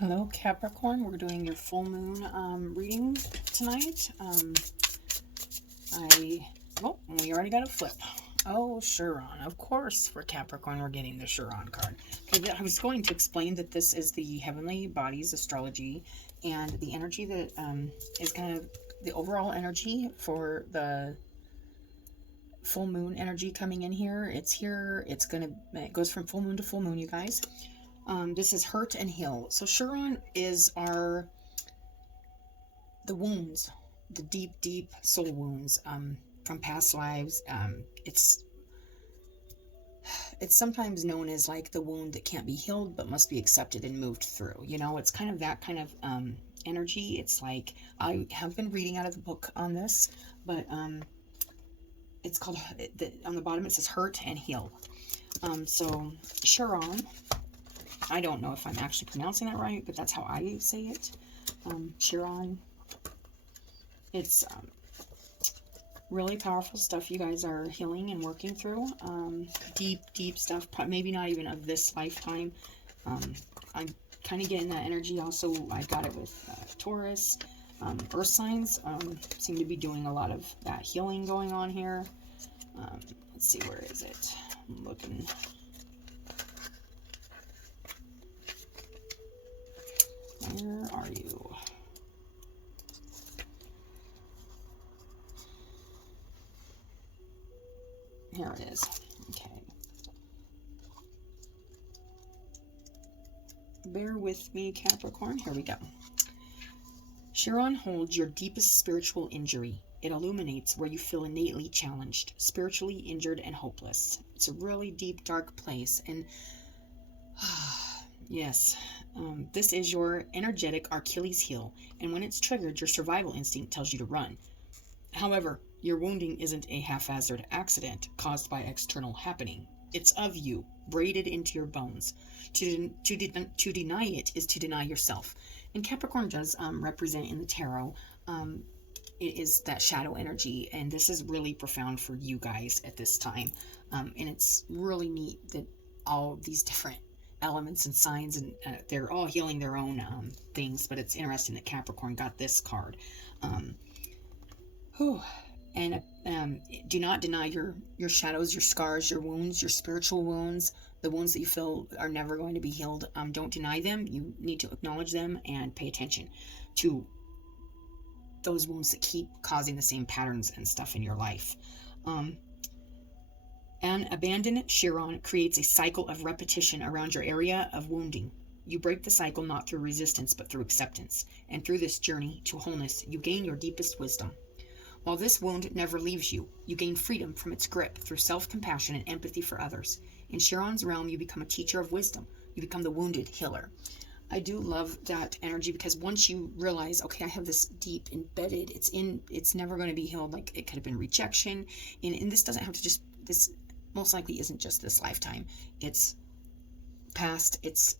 Hello, Capricorn. We're doing your full moon reading tonight. We already got a flip. Oh, Chiron. Of course, for Capricorn, we're getting the Chiron card. Okay, I was going to explain that this is the heavenly bodies astrology, and the energy that is kind of the overall energy for the full moon energy coming in here. It goes from full moon to full moon, you guys. This is hurt and heal. So Chiron is the wounds, the deep soul wounds from past lives. It's sometimes known as like the wound that can't be healed but must be accepted and moved through. You know, it's kind of that kind of energy. It's like, I have been reading out of the book on this, but it's called, on the bottom it says hurt and heal. So Chiron, I don't know if I'm actually pronouncing that right, but that's how I say it. Chiron. It's really powerful stuff you guys are healing and working through. Deep stuff, maybe not even of this lifetime. I'm kind of getting that energy. Also, I got it with Taurus. Earth signs seem to be doing a lot of that healing going on here. Let's see, where is it? I'm looking. Where are you? Here it is. Okay. Bear with me, Capricorn. Here we go. Chiron holds your deepest spiritual injury. It illuminates where you feel innately challenged, spiritually injured, and hopeless. It's a really deep, dark place. And yes, this is your energetic Achilles heel. And when it's triggered, your survival instinct tells you to run. However, your wounding isn't a haphazard accident caused by external happening. It's of you, braided into your bones. To deny it is to deny yourself. And Capricorn does represent in the tarot, it is that shadow energy, and this is really profound for you guys at this time. And it's really neat that all these different elements and signs, and they're all healing their own things, but it's interesting that Capricorn got this card. And do not deny your shadows, your scars, your wounds, your spiritual wounds, the wounds that you feel are never going to be healed. Don't deny them. You need to acknowledge them and pay attention to those wounds that keep causing the same patterns and stuff in your life. An abandoned Chiron creates a cycle of repetition around your area of wounding. You break the cycle not through resistance but through acceptance, and through this journey to wholeness you gain your deepest wisdom. While this wound never leaves you, you gain freedom from its grip through self-compassion and empathy for others. In Chiron's realm, you become a teacher of wisdom. You become the wounded healer. I do love that energy, because once you realize, okay, I have this deep embedded, it's never going to be healed. Like, it could have been rejection, and this doesn't have to just, this most likely isn't just this lifetime. It's past. It's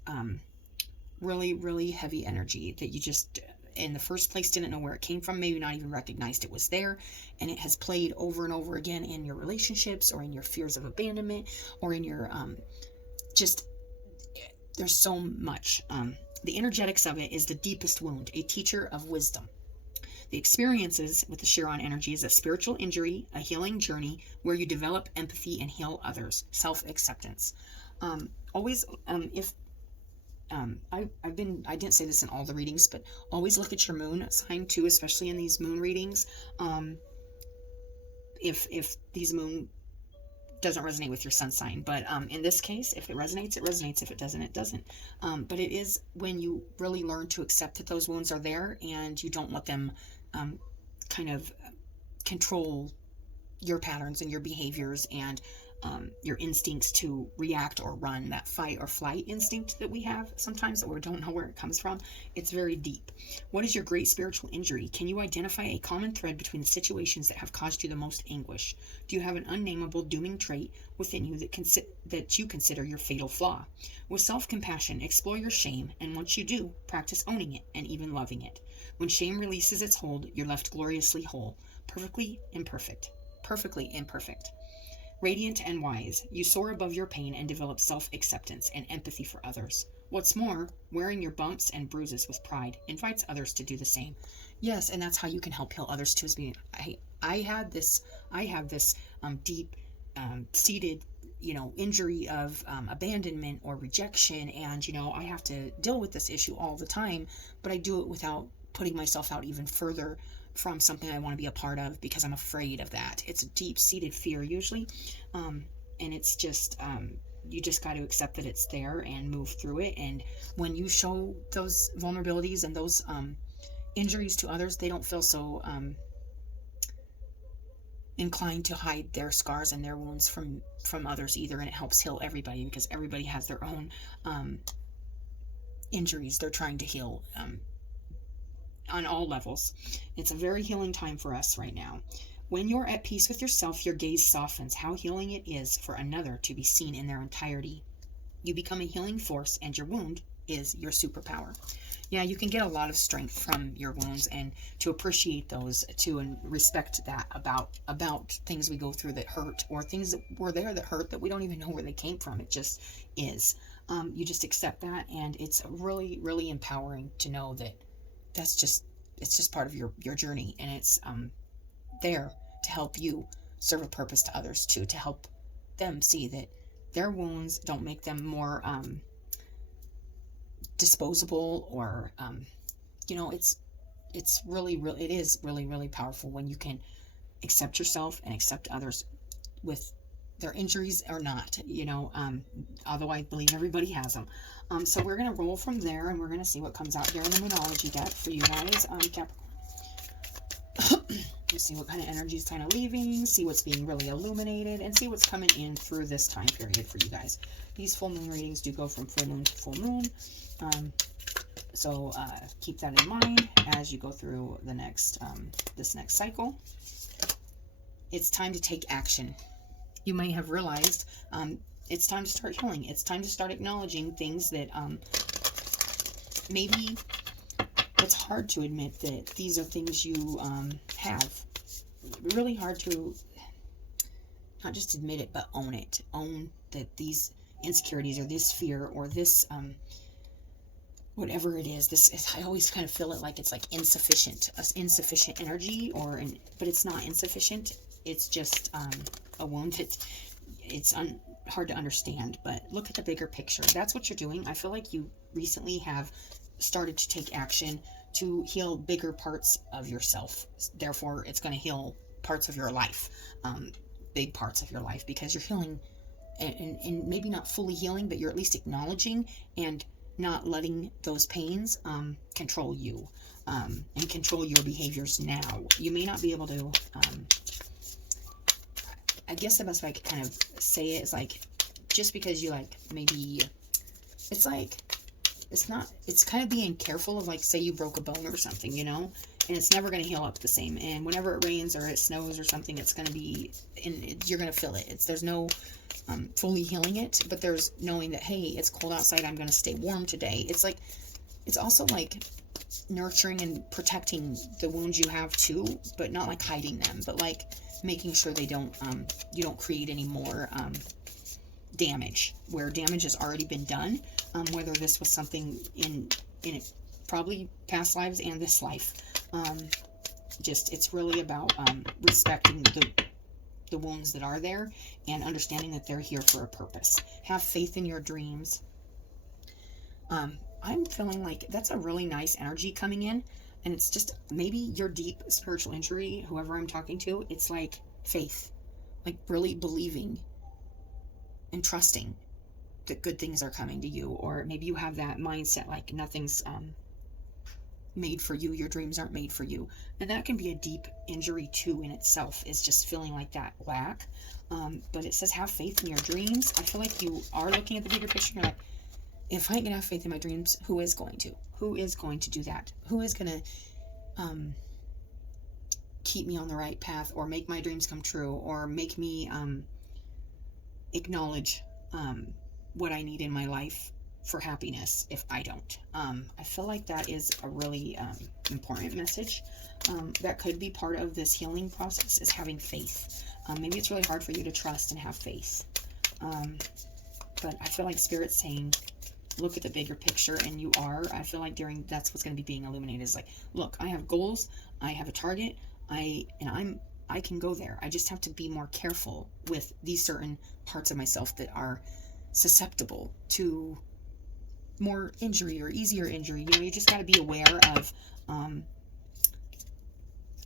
really heavy energy that you just, in the first place, didn't know where it came from, maybe not even recognized it was there, and it has played over and over again in your relationships, or in your fears of abandonment, or in your just, there's so much. The energetics of it is the deepest wound, a teacher of wisdom. The experiences with the Chiron energy is a spiritual injury, a healing journey where you develop empathy and heal others, self-acceptance. Always, I didn't say this in all the readings, but always look at your moon sign too, especially in these moon readings. If these moon doesn't resonate with your sun sign, but in this case, if it resonates, it resonates. If it doesn't, it doesn't. But it is when you really learn to accept that those wounds are there, and you don't let them kind of control your patterns and your behaviors and your instincts to react or run, that fight or flight instinct that we have sometimes that we don't know where it comes from. It's very deep. What is your great spiritual injury? Can you identify a common thread between the situations that have caused you the most anguish? Do you have an unnameable dooming trait within you that you consider your fatal flaw? With self-compassion, explore your shame, and once you do, practice owning it and even loving it. When shame releases its hold, you're left gloriously whole, perfectly imperfect. Radiant and wise, you soar above your pain and develop self-acceptance and empathy for others. What's more, wearing your bumps and bruises with pride invites others to do the same. Yes, and that's how you can help heal others too. Is being, I have this deep seated, injury of abandonment or rejection, and I have to deal with this issue all the time. But I do it without putting myself out even further from something I want to be a part of, because I'm afraid of that. It's a deep-seated fear usually, and it's just you just got to accept that it's there and move through it. And when you show those vulnerabilities and those injuries to others, they don't feel so inclined to hide their scars and their wounds from others either. And it helps heal everybody, because everybody has their own injuries they're trying to heal on all levels. It's a very healing time for us right now. When you're at peace with yourself, your gaze softens. How healing it is for another to be seen in their entirety. You become a healing force, and your wound is your superpower. Yeah, you can get a lot of strength from your wounds, and to appreciate those too, and respect that about things we go through that hurt, or things that were there that hurt that we don't even know where they came from. It just is. You just accept that, and it's really, really empowering to know that it's just part of your journey, and it's there to help you serve a purpose to others too, to help them see that their wounds don't make them more disposable, or it's really, really, it is really, really powerful when you can accept yourself and accept others with their injuries or not, although I believe everybody has them. So we're going to roll from there, and we're going to see what comes out here in the Monology deck for you guys, Capricorn. Let's see what kind of energy is kind of leaving, see what's being really illuminated, and see what's coming in through this time period for you guys. These full moon readings do go from full moon to full moon, so keep that in mind as you go through the next this next cycle. It's time to take action. You may have realized it's time to start healing. It's time to start acknowledging things that maybe it's hard to admit that these are things you have. Really hard to not just admit it, but own it. Own that these insecurities, or this fear, or this whatever it is, I always kind of feel it like it's like insufficient energy, but it's not insufficient. It's just a wound that it's hard to understand. But look at the bigger picture. That's what you're doing. I feel like you recently have started to take action to heal bigger parts of yourself. Therefore, it's going to heal parts of your life, big parts of your life, because you're healing, and maybe not fully healing, but you're at least acknowledging and not letting those pains control you and control your behaviors now. You may not be able to, I guess the best way I could kind of say it is like, just because you maybe, it's like, it's kind of being careful of, say you broke a bone or something, and it's never going to heal up the same. And whenever it rains or it snows or something, it's going to be, you're going to feel it. There's no fully healing it, but there's knowing that, hey, it's cold outside, I'm going to stay warm today. It's also like nurturing and protecting the wounds you have too, but not like hiding them, but like making sure they don't, you don't create any more damage where damage has already been done. Whether this was something in probably past lives and this life, it's really about respecting the wounds that are there, and understanding that they're here for a purpose. Have faith in your dreams. I'm feeling like that's a really nice energy coming in, and it's just maybe your deep spiritual injury, whoever I'm talking to, it's like faith, like really believing and trusting that good things are coming to you. Or maybe you have that mindset like nothing's made for you, your dreams aren't made for you, and that can be a deep injury too in itself, is just feeling like that lack. But it says have faith in your dreams. I feel like you are looking at the bigger picture. You're like, if I can have faith in my dreams, who is going to do that? Who is going to keep me on the right path, or make my dreams come true, or make me acknowledge what I need in my life for happiness if I don't. I feel like that is a really important message that could be part of this healing process, is having faith. Maybe it's really hard for you to trust and have faith. But I feel like Spirit's saying, look at the bigger picture, and you are. I feel like that's what's going to be being illuminated, is like, look, I have goals, I have a target, I can go there. I just have to be more careful with these certain parts of myself that are susceptible to more injury or easier injury. You know, you just got to be aware of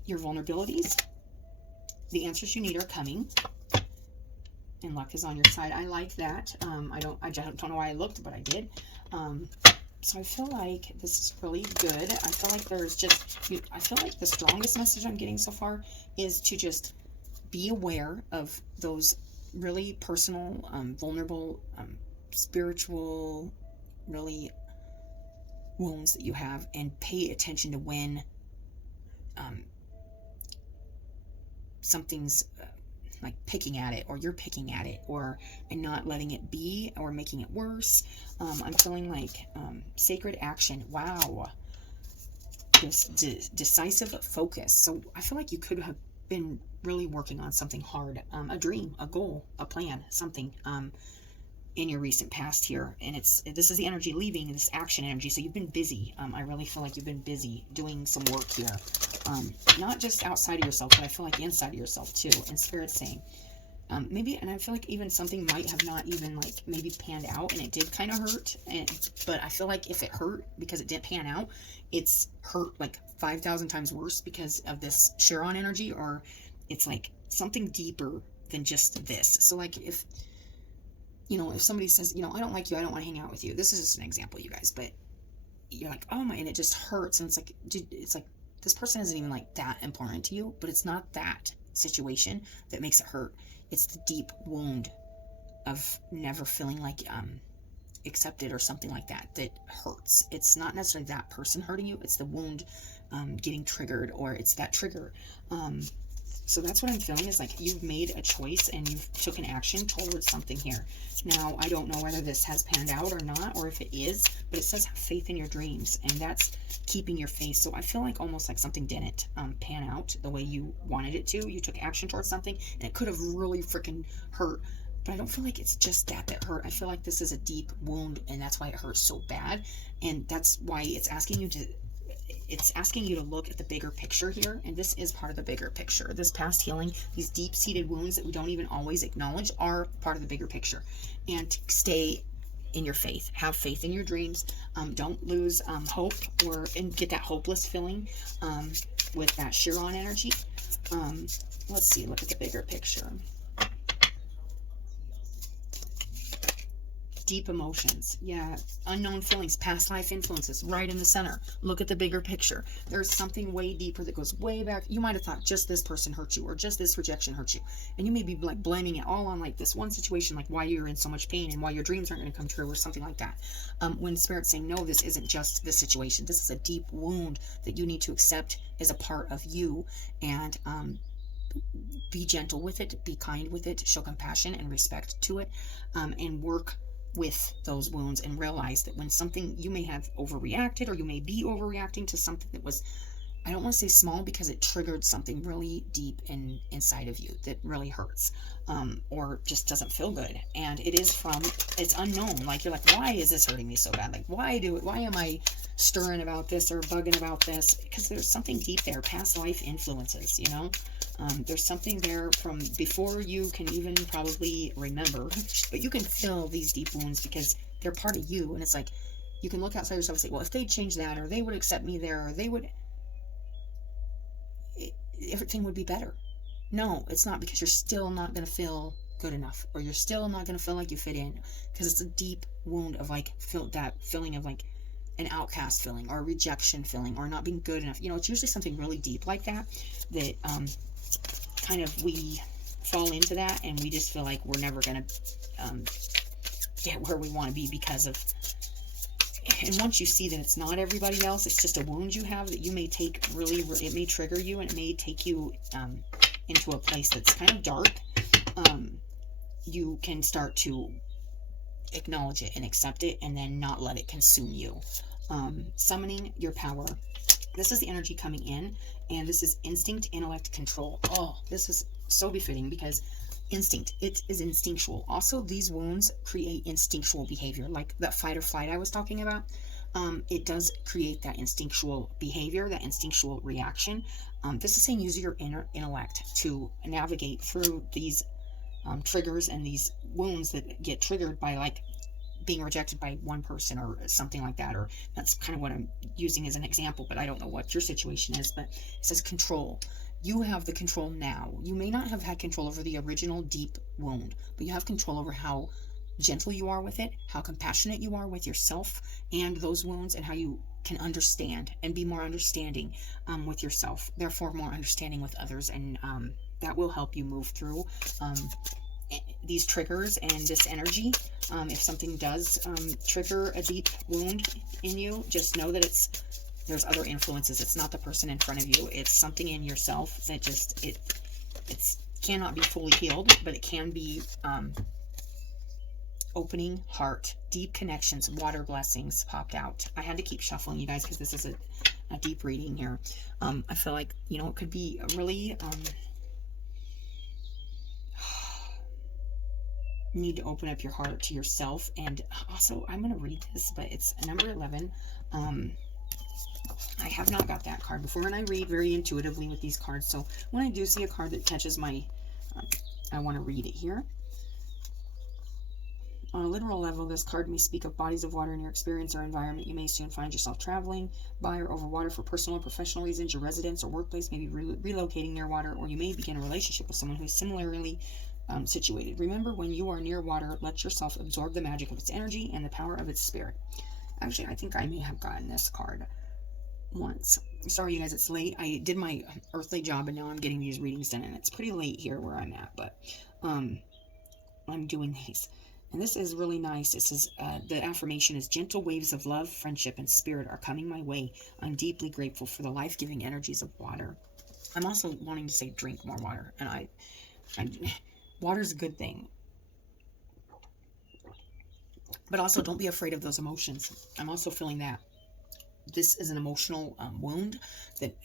your vulnerabilities. The answers you need are coming, and luck is on your side. I like that. I don't know why I looked, but I did. So I feel like this is really good. I feel like I feel like the strongest message I'm getting so far is to just be aware of those really personal, vulnerable, spiritual, really wounds that you have, and pay attention to when something's like picking at it, or you're picking at it, and not letting it be, or making it worse. I'm feeling like sacred action. Wow. This decisive focus. So I feel like you could have been really working on something hard, a dream, a goal, a plan, something in your recent past here. And this is the energy leaving, this action energy. So you've been busy. I really feel like you've been busy doing some work here. Not just outside of yourself, but I feel like inside of yourself too. And Spirit's saying, maybe, and I feel like even something might have not even like maybe panned out, and it did kind of hurt. But I feel like if it hurt because it didn't pan out, it's hurt like 5,000 times worse because of this Chiron energy, or it's like something deeper than just this. So like if somebody says, I don't like you, I don't want to hang out with you. This is just an example, you guys, but you're like, oh my, and it just hurts. And it's like, dude, it's like, this person isn't even like that important to you, but it's not that situation that makes it hurt. It's the deep wound of never feeling like accepted or something like that hurts. It's not necessarily that person hurting you. It's the wound getting triggered, or it's that trigger. So that's what I'm feeling, is like you've made a choice and you've taken action towards something here. Now, I don't know whether this has panned out or not, or if it is, but it says have faith in your dreams, and that's keeping your faith. So I feel like almost like something didn't pan out the way you wanted it to. You took action towards something, and it could have really freaking hurt. But I don't feel like it's just that hurt. I feel like this is a deep wound, and that's why it hurts so bad. And that's why it's asking you to look at the bigger picture here. And this is part of the bigger picture. This past healing, these deep-seated wounds that we don't even always acknowledge, are part of the bigger picture. And stay in your faith. Have faith in your dreams. Don't lose hope and get that hopeless feeling with that Chiron energy. Let's see. Look at the bigger picture. Deep emotions, yeah, unknown feelings, past life influences, right in the center. Look at the bigger picture. There's something way deeper that goes way back. You might have thought just this person hurt you, or just this rejection hurt you, and you may be like blaming it all on like this one situation, like why you're in so much pain and why your dreams aren't going to come true, or something like that. When Spirit's saying, no, this isn't just this situation. This is a deep wound that you need to accept as a part of you, and be gentle with it, be kind with it, show compassion and respect to it, and work with those wounds, and realize that when something, you may have overreacted, or you may be overreacting to something that was, I don't want to say small, because it triggered something really deep inside of you that really hurts, or just doesn't feel good. And it's unknown. Like, you're like, why is this hurting me so bad? Like, why am I stirring about this or bugging about this? Because there's something deep there, past life influences, there's something there from before you can even probably remember, but you can feel these deep wounds because they're part of you. And it's like, you can look outside yourself and say, well, if they changed that, or they would accept me there, or everything would be better. No, it's not, because you're still not going to feel good enough, or you're still not going to feel like you fit in, because it's a deep wound of like, that feeling of like an outcast feeling, or a rejection feeling, or not being good enough. It's usually something really deep like that kind of we fall into that, and we just feel like we're never going to get where we want to be because of. And once you see that it's not everybody else, it's just a wound you have that you may take it may trigger you, and it may take you into a place that's kind of dark. You can start to acknowledge it and accept it, and then not let it consume you. Summoning your power. This is the energy coming in, and this is instinct, intellect, control. Oh, this is so befitting, because instinct, it is instinctual. Also, these wounds create instinctual behavior, like that fight or flight I was talking about. It does create that instinctual behavior, that instinctual reaction. This is saying use your inner intellect to navigate through these triggers and these wounds that get triggered by, like, being rejected by one person or something like that. Or that's kind of what I'm using as an example, but I don't know what your situation is. But it says control. You have the control now. You may not have had control over the original deep wound, but you have control over how gentle you are with it, how compassionate you are with yourself and those wounds, and how you can understand and be more understanding with yourself, therefore more understanding with others. And that will help you move through these triggers and this energy. If something does trigger a deep wound in you, just know that there's other influences. It's not the person in front of you. It's something in yourself that just, it cannot be fully healed, but it can be opening heart, deep connections, water blessings popped out. I had to keep shuffling, you guys, because this is a deep reading here. I feel like, you know, it could be a really need to open up your heart to yourself. And also, I'm going to read this, but it's number 11. I have not got that card before, and I read very intuitively with these cards. So when I do see a card that catches my, I want to read it here. On a literal level, this card may speak of bodies of water in your experience or environment. You may soon find yourself traveling by or over water for personal or professional reasons. Your residence or workplace may be relocating near water, or you may begin a relationship with someone who is similarly situated. Remember, when you are near water, let yourself absorb the magic of its energy and the power of its spirit. Actually, I think I may have gotten this card once. Sorry, you guys, it's late. I did my earthly job, and now I'm getting these readings done, and it's pretty late here where I'm at, but I'm doing these. And this is really nice. It says, the affirmation is, gentle waves of love, friendship, and spirit are coming my way. I'm deeply grateful for the life-giving energies of water. I'm also wanting to say drink more water. And water's a good thing. But also, don't be afraid of those emotions. I'm also feeling that this is an emotional wound that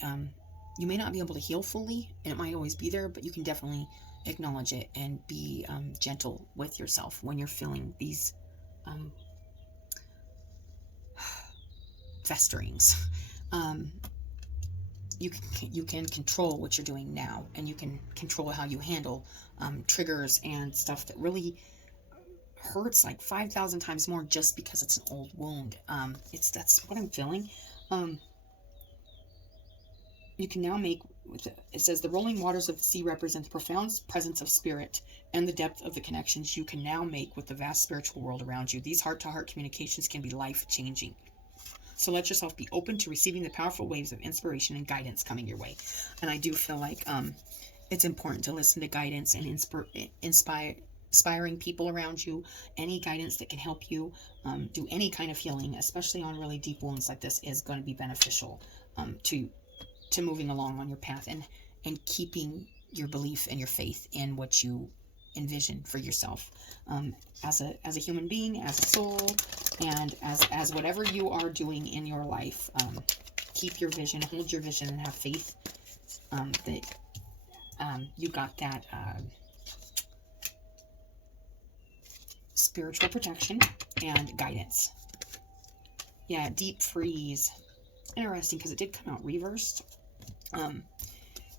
you may not be able to heal fully, and it might always be there, but you can definitely acknowledge it and be gentle with yourself when you're feeling these festerings. You can control what you're doing now, and you can control how you handle triggers and stuff that really hurts like 5,000 times more just because it's an old wound. That's what I'm feeling. You can now make, it says, the rolling waters of the sea represent the profound presence of spirit and the depth of the connections you can now make with the vast spiritual world around you. These heart-to-heart communications can be life-changing. So let yourself be open to receiving the powerful waves of inspiration and guidance coming your way. And I do feel like it's important to listen to guidance and inspiring people around you. Any guidance that can help you do any kind of healing, especially on really deep wounds like this, is going to be beneficial to moving along on your path and keeping your belief and your faith in what you envision for yourself as a human being, as a soul, and as whatever you are doing in your life. Keep your vision, hold your vision, and have faith that you got that spiritual protection and guidance. Yeah, deep freeze. Interesting, because it did come out reversed. And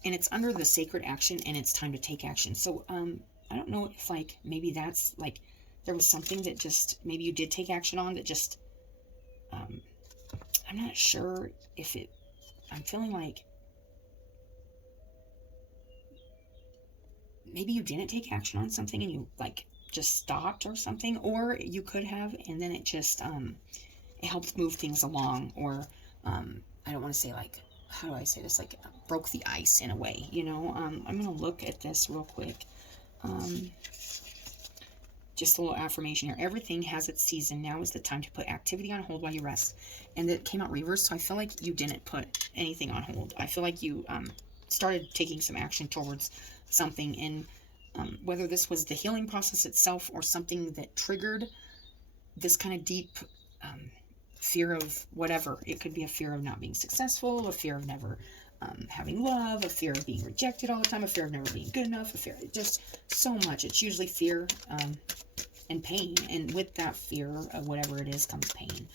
it's under the sacred action, and it's time to take action. So I don't know if, like, maybe that's like there was something that just maybe you did take action on that just I'm not sure if I'm feeling like maybe you didn't take action on something and you like just stopped or something, or you could have, and then it just it helped move things along, or I don't want to say, like, how do I say this, like broke the ice in a way, you know. I'm gonna look at this real quick. Just a little affirmation here. Everything has its season. Now is the time to put activity on hold while you rest. And it came out reversed, so I feel like you didn't put anything on hold. I feel like you started taking some action towards something, and whether this was the healing process itself or something that triggered this kind of deep fear of whatever. It could be a fear of not being successful, a fear of never having love, a fear of being rejected all the time, a fear of never being good enough, a fear, just so much. It's usually fear and pain, and with that fear of whatever it is comes pain.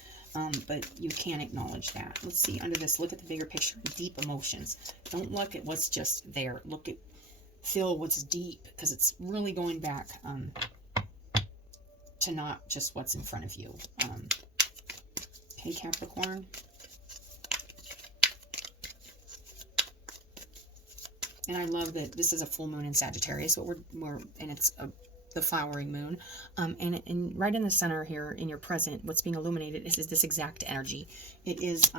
But you can acknowledge that. Let's see, under this, look at the bigger picture, deep emotions. Don't look at what's just there. Feel what's deep, because it's really going back to not just what's in front of you. Okay, Capricorn. And I love that this is a full moon in Sagittarius, but and it's the flowering moon. And right in the center here, in your present, what's being illuminated is this exact energy. It is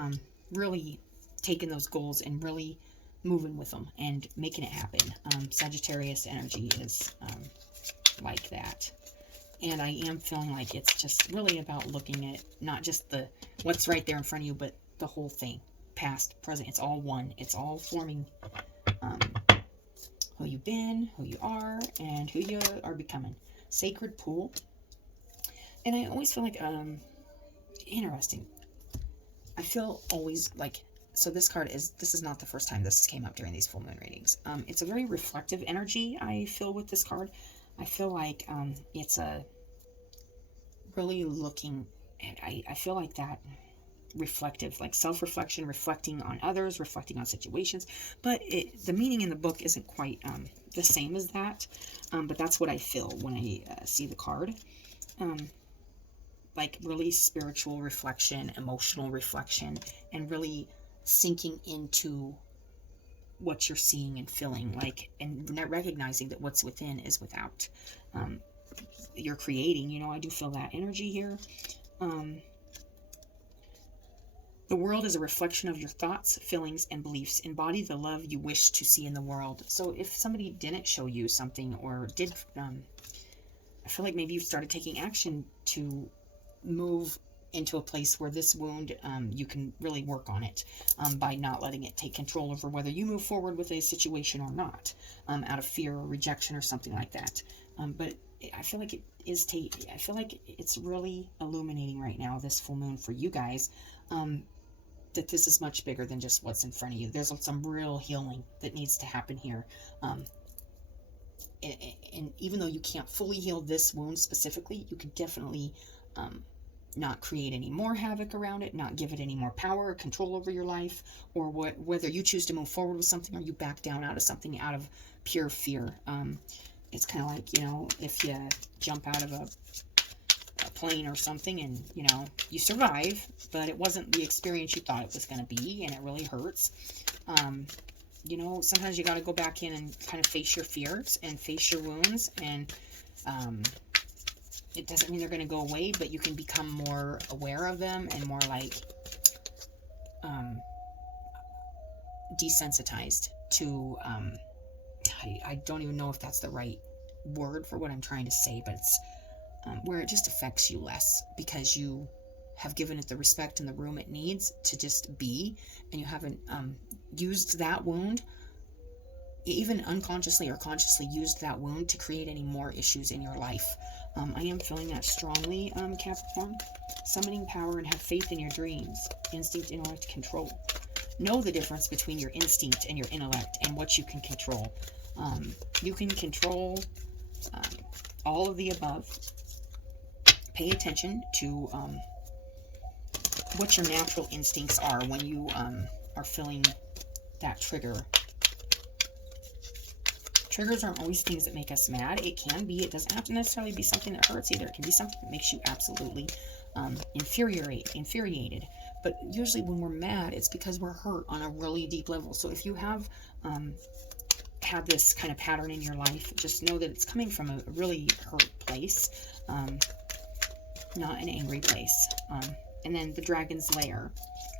really taking those goals and really moving with them and making it happen. Sagittarius energy is like that. And I am feeling like it's just really about looking at not just what's right there in front of you, but the whole thing. Past, present, it's all one. It's all forming who you've been, who you are, and who you are becoming. Sacred pool. And I always feel like, interesting. I feel always like, so this is not the first time this came up during these full moon readings. It's a very reflective energy I feel with this card. I feel like it's a really looking, I feel like that reflective, like self-reflection, reflecting on others, reflecting on situations, but the meaning in the book isn't quite the same as that, but that's what I feel when I see the card. Like really spiritual reflection, emotional reflection, and really sinking into what you're seeing and feeling, like, and not recognizing that what's within is without. You're creating, I do feel that energy here. The world is a reflection of your thoughts, feelings, and beliefs. Embody the love you wish to see in the world. So if somebody didn't show you something, or did, I feel like maybe you've started taking action to move into a place where this wound, you can really work on it by not letting it take control over whether you move forward with a situation or not, out of fear or rejection or something like that. But I feel like I feel like it's really illuminating right now, this full moon for you guys, that this is much bigger than just what's in front of you. There's some real healing that needs to happen here. And even though you can't fully heal this wound specifically, you can definitely not create any more havoc around it, not give it any more power or control over your life, or whether you choose to move forward with something or you back down out of something out of pure fear. It's kind of like, if you jump out of a plane or something and, you survive, but it wasn't the experience you thought it was going to be, and it really hurts. Sometimes you got to go back in and kind of face your fears and face your wounds, and it doesn't mean they're going to go away, but you can become more aware of them and more like desensitized to, I don't even know if that's the right word for what I'm trying to say, but it's where it just affects you less because you have given it the respect and the room it needs to just be, and you haven't used that wound, even unconsciously or consciously used that wound to create any more issues in your life. I am feeling that strongly, Capricorn. Summoning power and have faith in your dreams. Instinct, intellect, control. Know the difference between your instinct and your intellect and what you can control. You can control all of the above. Pay attention to what your natural instincts are when you are feeling that trigger. Triggers aren't always things that make us mad. It can be. It doesn't have to necessarily be something that hurts either. It can be something that makes you absolutely infuriated. But usually when we're mad, it's because we're hurt on a really deep level. So if you have had this kind of pattern in your life, just know that it's coming from a really hurt place, not an angry place. And then the Dragon's Lair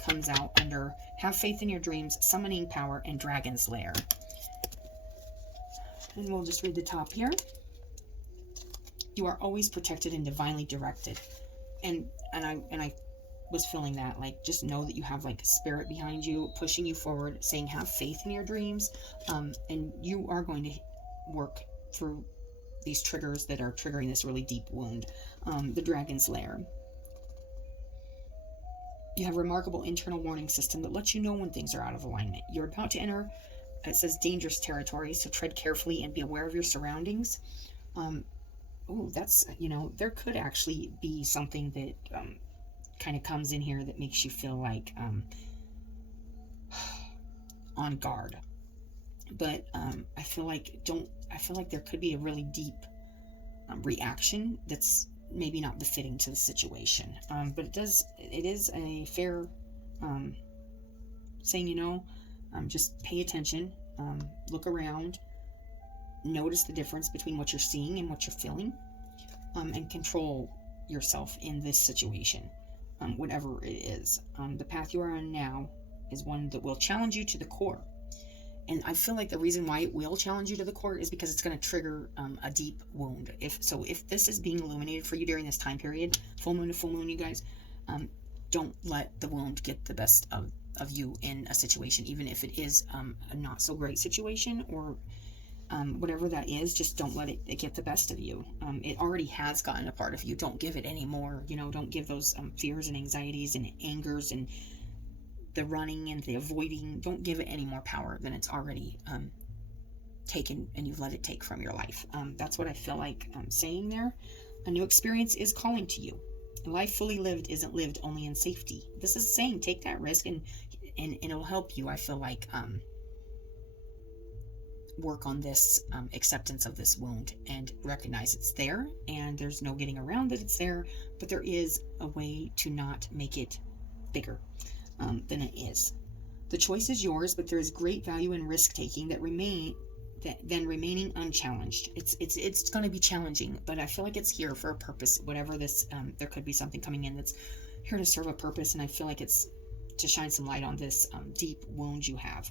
comes out under have faith in your dreams, summoning power, and Dragon's Lair. And we'll just read the top here. You are always protected and divinely directed. And I was feeling that, like, just know that you have like a spirit behind you, pushing you forward, saying have faith in your dreams, and you are going to work through these triggers that are triggering this really deep wound. The Dragon's Lair. You have a remarkable internal warning system that lets you know when things are out of alignment. You're about to enter, it says, dangerous territory, so tread carefully and be aware of your surroundings. That's, there could actually be something that kind of comes in here that makes you feel like on guard. But I feel like there could be a really deep reaction that's maybe not befitting to the situation. But it is a fair saying, just pay attention, look around, notice the difference between what you're seeing and what you're feeling, and control yourself in this situation, whatever it is. The path you are on now is one that will challenge you to the core. And I feel like the reason why it will challenge you to the core is because it's going to trigger a deep wound. If this is being illuminated for you during this time period, full moon to full moon, you guys, don't let the wound get the best of you in a situation, even if it is a not so great situation, or whatever that is. Just don't let it get the best of you. It already has gotten a part of you. Don't give it any more. Don't give those fears and anxieties and angers and the running and the avoiding, don't give it any more power than it's already taken, and you've let it take from your life. That's what I feel like saying there. A new experience is calling to you. A life fully lived isn't lived only in safety. This is saying take that risk, and it'll help you, I feel like, work on this acceptance of this wound and recognize it's there, and there's no getting around that it's there, but there is a way to not make it bigger than it is. The choice is yours, but there is great value in risk taking than remaining unchallenged. It's going to be challenging, but I feel like it's here for a purpose. Whatever this, there could be something coming in that's here to serve a purpose, and I feel like it's to shine some light on this deep wound you have.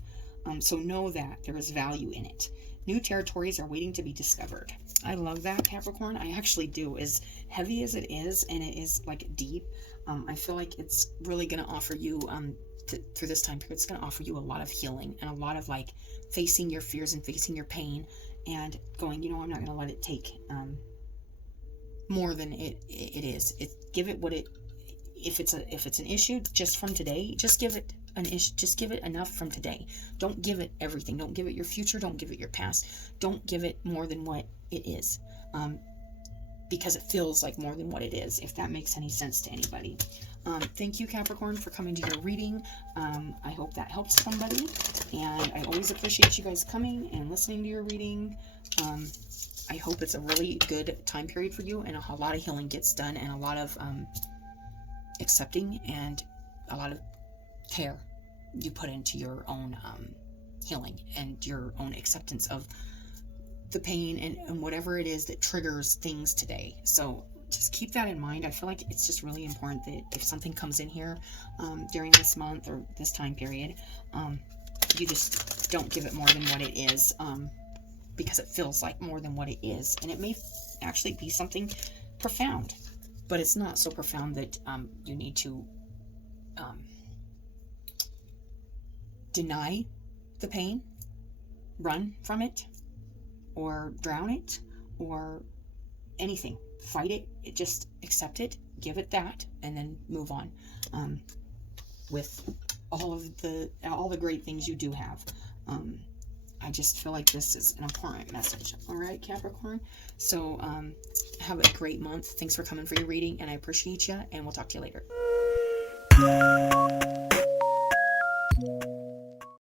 So know that there is value in it. New territories are waiting to be discovered. I love that, Capricorn. I actually do. As heavy as it is, and it is like deep, I feel like it's really going to offer you, through this time period, it's going to offer you a lot of healing and a lot of like facing your fears and facing your pain and going, I'm not going to let it take more than it is. Give it what it, if it's an issue just from today, just give it an issue, just give it enough from today. Don't give it everything. Don't give it your future. Don't give it your past. Don't give it more than what it is. Because it feels like more than what it is, if that makes any sense to anybody. Thank you, Capricorn, for coming to your reading. I hope that helps somebody, and I always appreciate you guys coming and listening to your reading. I hope it's a really good time period for you, and a lot of healing gets done, and a lot of accepting and a lot of care you put into your own healing and your own acceptance of the pain and whatever it is that triggers things today. So just keep that in mind. I feel like it's just really important that if something comes in here during this month or this time period, you just don't give it more than what it is, because it feels like more than what it is, and it may actually be something profound, but it's not so profound that you need to deny the pain, run from it, or drown it, or anything. Fight it. Just accept it, give it that, and then move on with all the great things you do have. I just feel like this is an important message. All right, Capricorn. So have a great month. Thanks for coming for your reading, and I appreciate you, and we'll talk to you later.